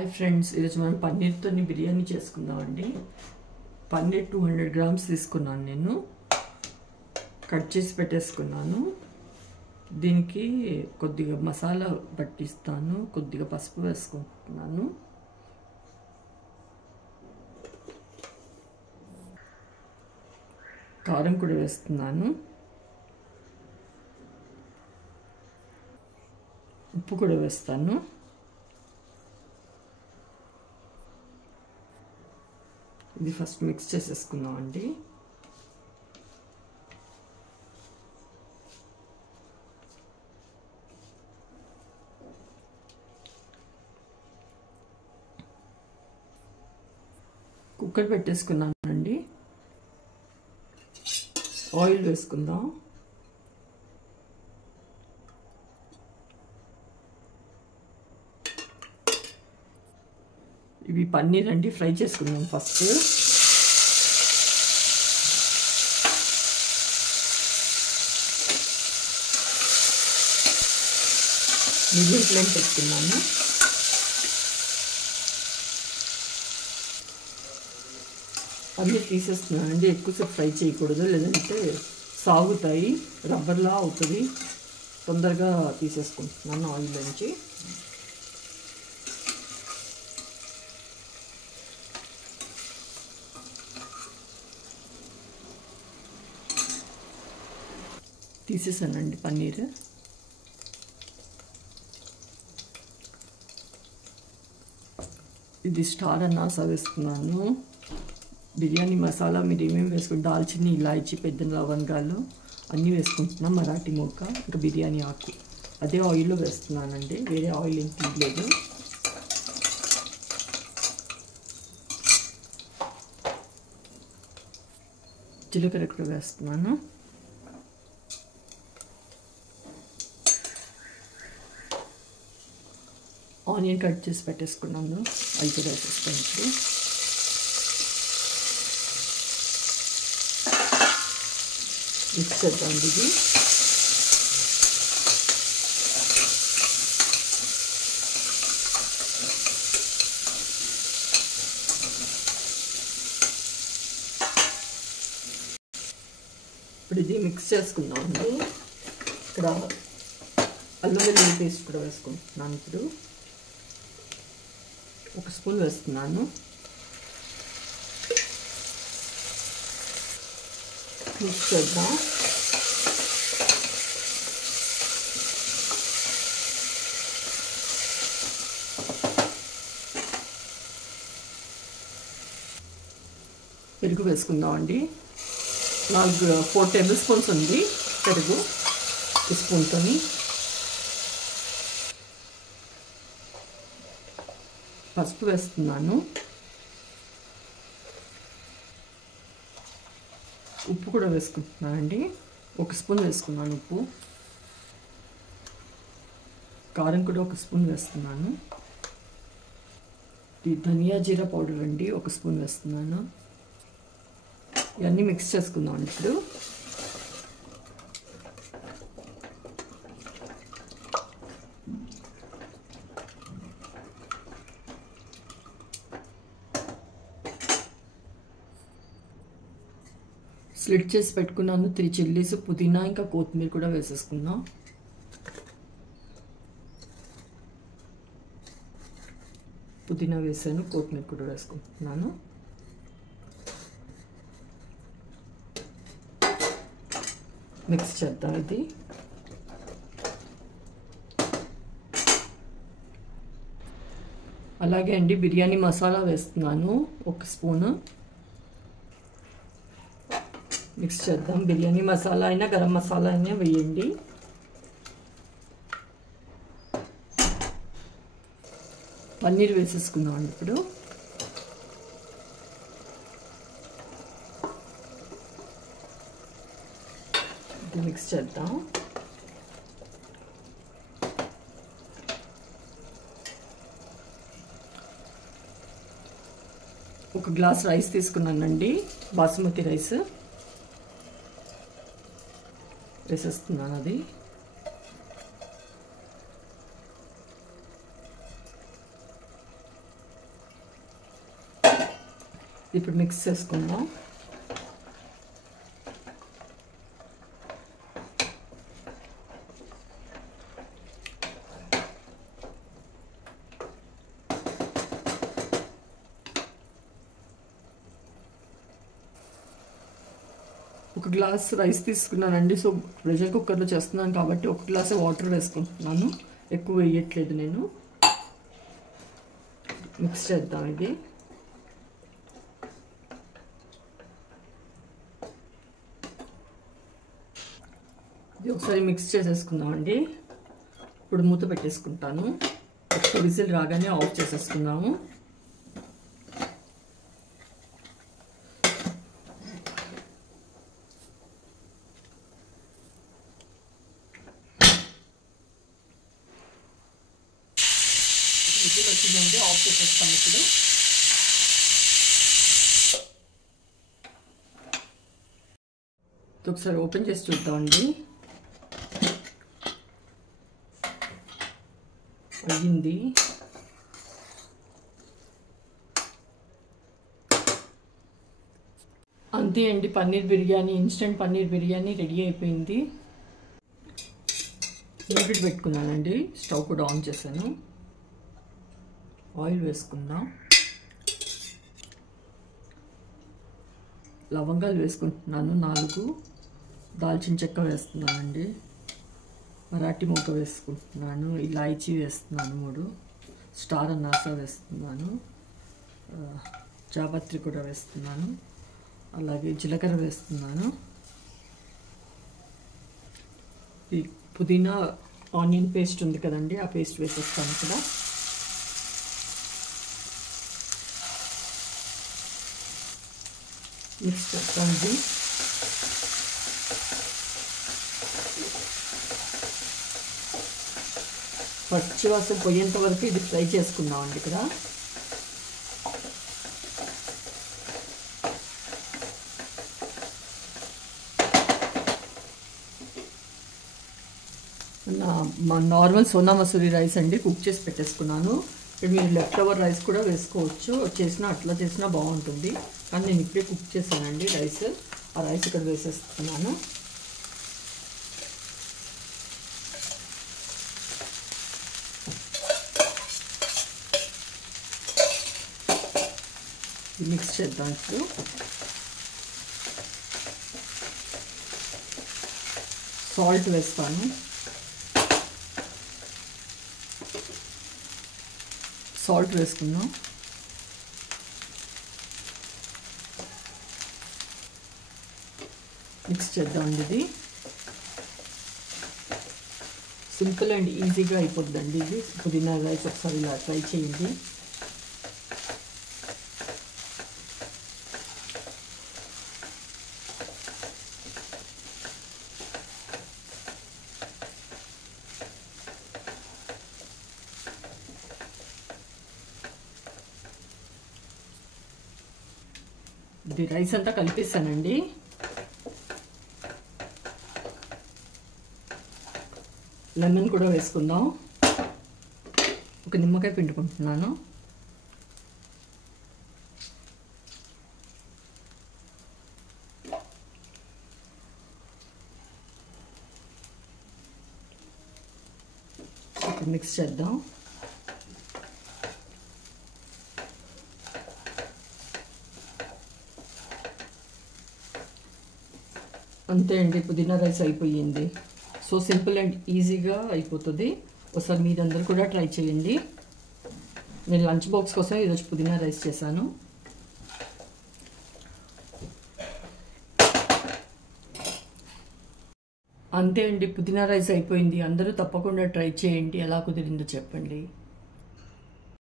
Hi friends, ఈరోజు మనం పన్నీర్తో బిర్యానీ చేసుకుందామండి. పన్నీర్ 200 గ్రామ్స్ తీసుకున్నాను. నేను కట్ చేసి పెట్టేసుకున్నాను. దీనికి కొద్దిగా మసాలా పట్టిస్తాను. కొద్దిగా పసుపు వేసుకుంటున్నాను. కారం కూడా వేస్తున్నాను. ఉప్పు కూడా వేస్తాను. ఇది ఫస్ట్ మిక్స్ చేసేసుకుందామండి. కుక్కర్ పెట్టేసుకున్నానండి. ఆయిల్ వేసుకుందాం. ఇవి పన్నీర్ అండి, ఫ్రై చేసుకుందాం ఫస్ట్. మీడియం ఫ్లేమ్ పెట్టుకున్నాను. పన్నీర్ తీసేస్తున్నానండి. ఎక్కువసేపు ఫ్రై చేయకూడదు, లేదంటే సాగుతాయి, రబ్బర్లా అవుతుంది. తొందరగా తీసేసుకుంటున్నాను ఆయిల్ నుంచి. తీసేసానండి పన్నీర్. ఇది స్టార్ అనాసా వేస్తున్నాను. బిర్యానీ మసాలా మీరు ఏమేమి వేసుకుంటే దాల్చిని, ఇలాచి, పెద్ద లవంగాలు అన్నీ వేసుకుంటున్నాం. మరాఠీ మొగ్గ, ఇంకా బిర్యానీ ఆకు అదే ఆయిల్లో వేస్తున్నానండి. వేరే ఆయిల్ ఏం తీయలేదు. జీలకర్ర కూడా వేస్తున్నాను. ఆనియన్ కట్ చేసి పెట్టేసుకున్నాను. అవి కూడా వేసేస్తాను. ఇప్పుడు మిక్స్ చేద్దాం. ఇది ఇప్పుడు ఇది మిక్స్ చేసుకుందామండి. ఇక్కడ అల్లం వెల్లుల్లి పేస్ట్ కూడా వేసుకుంటున్నాను. ఇప్పుడు 1 స్పూన్ వేస్తున్నాను. మిక్స్ చేద్దాం. పెరుగు వేసుకుందామండి. 4 టేబుల్ స్పూన్స్ ఉంది పెరుగు ఈ స్పూన్తో. పసుపు వేస్తున్నాను. ఉప్పు కూడా వేసుకుంటున్నానండి. 1 స్పూన్ వేసుకున్నాను ఉప్పు. కారం కూడా 1 స్పూన్ వేస్తున్నాను. ఇది ధనియా జీరా పౌడర్ అండి, 1 స్పూన్ వేస్తున్నాను. ఇవన్నీ మిక్స్ చేసుకుందామండి. ఇప్పుడు స్లిట్ చేసి పెట్టుకున్నాను 3 చిల్లీస్, పుదీనా, ఇంకా కొత్తిమీర కూడా వేసేసుకుందాం. పుదీనా వేసాను, కొత్తిమీర కూడా వేసుకుంటున్నాను. మిక్స్ చేద్దాం. ఇది అలాగే అండి, బిర్యానీ మసాలా వేస్తున్నాను 1 స్పూను. మిక్స్ చేద్దాం. బిర్యానీ మసాలా అయినా గరం మసాలా అయినా వేయండి. పన్నీర్ వేసేసుకుందాం అండి. ఇప్పుడు మిక్స్ చేద్దాం. ఒక గ్లాస్ రైస్ తీసుకున్నానండి, బాసుమతి రైస్ వేసేస్తున్నాను. అది ఇప్పుడు మిక్స్ చేసుకుందాం. ఒక గ్లాస్ రైస్ తీసుకున్నానండి. సో ప్రెషర్ కుక్కర్లో చేస్తున్నాను కాబట్టి ఒక గ్లాసే వాటర్ వేసుకుంటున్నాను, ఎక్కువ వేయట్లేదు నేను. మిక్స్ చేద్దాం. ఇది ఒకసారి మిక్స్ చేసేసుకుందామండి. ఇప్పుడు మూత పెట్టేసుకుంటాను. ఒక విజిల్ రాగానే ఆఫ్ చేసేసుకుందాము. విజిల్ వచ్చిందంటే ఆఫ్ చేసేస్తాను. ఇప్పుడు ఒకసారి ఓపెన్ చేసి చూద్దామండి. అయ్యింది. అంతే అండి, పన్నీర్ బిర్యానీ, ఇన్స్టెంట్ పన్నీర్ బిర్యానీ రెడీ అయిపోయింది. లిక్విడ్ పెట్టుకున్నానండి. స్టవ్ కూడా ఆన్ చేశాను. ఆయిల్ వేసుకుందాం. లవంగాలు వేసుకుంటున్నాను 4, దాల్చిన చెక్క వేస్తున్నానండి, మరాఠీ మొగ్గ వేసుకుంటున్నాను, ఇలాచీ వేస్తున్నాను 3, స్టార్ అనాస వేస్తున్నాను, జాపత్రి కూడా వేస్తున్నాను, అలాగే జీలకర్ర వేస్తున్నాను. ఈ పుదీనా ఆనియన్ పేస్ట్ ఉంది కదండి, ఆ పేస్ట్ వేసేస్తాను ఇక్కడ. మిక్స్ చేస్తానండి. పచ్చివాసన పోయేంత వరకు ఇది ఫ్రై చేసుకుందామండి. ఇక్కడ నార్మల్ సోనా మసూరి రైస్ అండి, కుక్ చేసి పెట్టేసుకున్నాను. ఇప్పుడు మీరు లెఫ్ట్ ఓవర్ రైస్ కూడా వేసుకోవచ్చు, చేసినా అట్లా చేసినా బాగుంటుంది. కానీ నేను ఇప్పుడే కుక్ చేశానండి రైస్. ఆ రైస్ ఇక్కడ వేసేస్తున్నాను. మిక్స్ చేద్దాం. ఇప్పుడు సాల్ట్ వేస్తాను. సాల్ట్ వేసుకుందాం. మిక్స్ చేద్దామండి. ఇది సింపుల్ అండ్ ఈజీగా అయిపోతుందండి. ఇది పుదీనా రైస్ ఒకసారి ఇలా ట్రై చేయండి. ఇది రైస్ అంతా కలిపిస్తానండి. లెమన్ కూడా వేసుకుందాం. ఒక నిమ్మకాయ పిండుకుంటున్నాను. మిక్స్ చేద్దాం. అంతే అండి, పుదీనా రైస్ అయిపోయింది. సో సింపుల్ అండ్ ఈజీగా అయిపోతుంది. ఒకసారి మీరందరూ కూడా ట్రై చేయండి. నేను లంచ్ బాక్స్ కోసం ఈరోజు పుదీనా రైస్ చేశాను. అంతే అండి, పుదీనా రైస్ అయిపోయింది. అందరూ తప్పకుండా ట్రై చేయండి. ఎలా కుదిరిందో చెప్పండి.